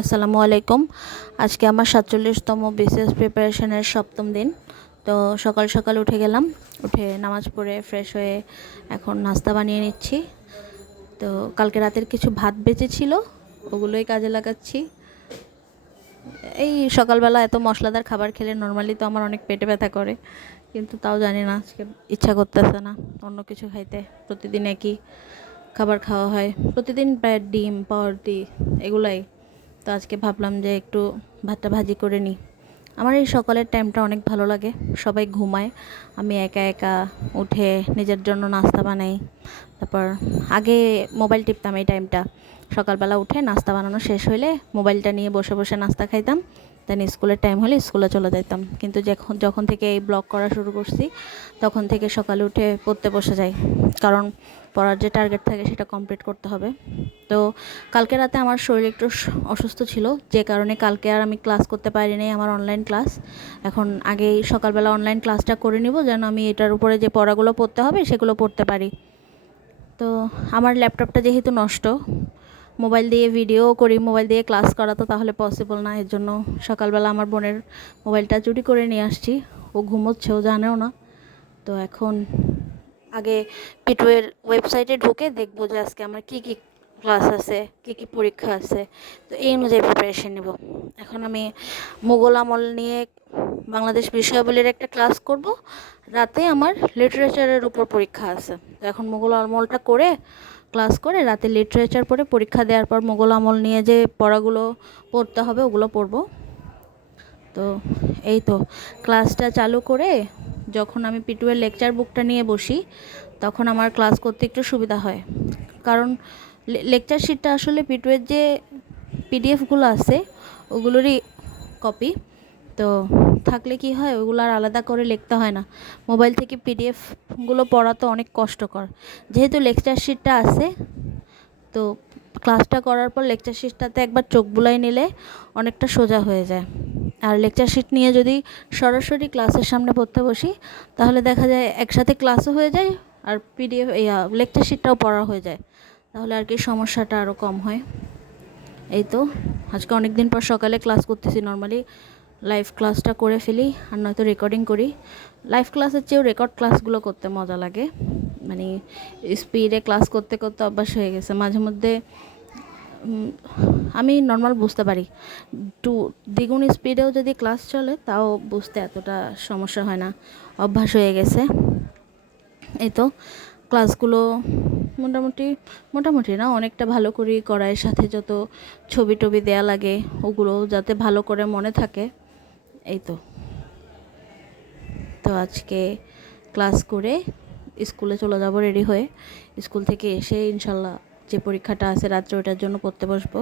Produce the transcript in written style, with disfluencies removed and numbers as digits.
আসসালামু আলাইকুম। আজকে আমার ৪৭তম বিসিএস প্রিপারেশনের ৭ম দিন। তো সকাল সকাল উঠে গেলাম, উঠে নামাজ পড়ে ফ্রেশ হয়ে এখন নাস্তা বানিয়ে নিচ্ছি। তো কালকে রাতের কিছু ভাত বেঁচেছিল, ওগুলোই কাজে লাগাচ্ছি। এই সকালবেলা এত মশলাদার খাবার খেলে নর্মালি তো আমার অনেক পেটে ব্যথা করে, কিন্তু তাও জানি না আজকে ইচ্ছা করতেছে না অন্য কিছু খাইতে। প্রতিদিন একই খাবার খাওয়া হয়, প্রতিদিন প্রায় ডিম পাউরুটি এগুলাই। তো আজকে ভাবলাম যে একটু ভাতটা ভাজি করে নিই। আমার এই সকালের টাইমটা অনেক ভালো লাগে। সবাই ঘুমায়, আমি একা একা উঠে নিজের জন্য নাস্তা বানাই। তারপর আগে মোবাইল টিপতাম এই টাইমটা, সকালবেলা উঠে নাস্তা বানানো শেষ হইলে মোবাইলটা নিয়ে বসে বসে নাস্তা খাইতাম, দেন স্কুলের টাইম হলে স্কুলে চলে যেতাম। কিন্তু যখন থেকে এই ব্লগ করা শুরু করছি তখন থেকে সকালে উঠে পড়তে বসে যাই, কারণ পড়ার যে টার্গেট থাকে সেটা কমপ্লিট করতে হবে। তো কালকে রাতে আমার শরীর একটু অসুস্থ ছিল, যে কারণে কালকে আর আমি ক্লাস করতে পারিনি, আমার অনলাইন ক্লাস। এখন আগেই সকালবেলা অনলাইন ক্লাসটা করে নিব, যেন আমি এটার উপরে যে পড়াগুলো পড়তে হবে সেগুলো পড়তে পারি। তো আমার ল্যাপটপটা যেহেতু নষ্ট, মোবাইল দিয়ে ভিডিও করি, মোবাইল দিয়ে ক্লাস করা তো তাহলে পসিবল না। এর জন্য সকালবেলা আমার বোনের মোবাইলটা চুরি করে নিয়ে আসছি। ও ঘুমোচ্ছে, ও জানেও না। তো এখন আগে পিটুয়ের ওয়েবসাইটে ঢুকে দেখবো যে আজকে আমার কী কী ক্লাস আছে, কী কী পরীক্ষা আছে। তো এই অনুযায়ী প্রিপারেশন নেব। এখন আমি মুঘল আমল নিয়ে বাংলাদেশ বিষয়াবলীর একটা ক্লাস করব। রাতে আমার লিটারেচারের উপর পরীক্ষা আছে। তো এখন মুঘল আমলটা করে ক্লাস করে রাতে লিটারেচার পড়ে পরীক্ষা দেওয়ার পর মুঘল আমল নিয়ে যে পড়াগুলো পড়তে হবে ওগুলো পড়ব। তো এই তো ক্লাসটা চালু করে যখন আমি পিটুয়ের লেকচার বুকটা নিয়ে বসি তখন আমার ক্লাস করতে একটু সুবিধা হয়, কারণ লেকচার শিটটা আসলে পিটুয়ের যে পিডিএফগুলো আছে ওগুলোরই কপি। তো থাকলে কি হয়, ওগুলো আর আলাদা করে লিখতে হয় না। মোবাইল থেকে পিডিএফগুলো পড়া তো অনেক কষ্টকর। যেহেতু লেকচার শিটটা আছে, তো ক্লাসটা করার পর লেকচার শিটটাতে একবার চোখ বুলাই নিলে অনেকটা সোজা হয়ে যায়। আর লেকচার শিট নিয়ে যদি সরাসরি ক্লাসের সামনে পড়তে বসি তাহলে দেখা যায় একসাথে ক্লাসও হয়ে যায় আর পিডিএফ লেকচার শিটটাও পড়া হয়ে যায়, তাহলে আর কি সমস্যাটা আরও কম হয়। এই তো আজকে অনেক দিন পর সকালে ক্লাস করতেছি। নর্মালি লাইভ ক্লাসটা করে ফেলি আর নয়তো রেকর্ডিং করি। লাইভ ক্লাসের চেয়েও রেকর্ড ক্লাসগুলো করতে মজা লাগে, মানে স্পিডে ক্লাস করতে করতে অভ্যাস হয়ে গেছে। মাঝে মধ্যে আমি নর্মাল বুঝতে পারি, দ্বিগুণ স্পিডেও যদি ক্লাস চলে তাও বুঝতে এতটা সমস্যা হয় না, অভ্যাস হয়ে গেছে। এই তো ক্লাসগুলো মোটামুটি মোটামুটি না, অনেকটা ভালো করেই করার সাথে যত ছবি টবি দেয়া লাগে ওগুলো যাতে ভালো করে মনে থাকে। এই তো তো আজকে ক্লাস করে স্কুলে চলে যাব রেডি হয়ে। স্কুল থেকে এসে ইনশাল্লাহ যে পরীক্ষাটা আছে রাত্রে ওটার জন্য পড়তে বসবো।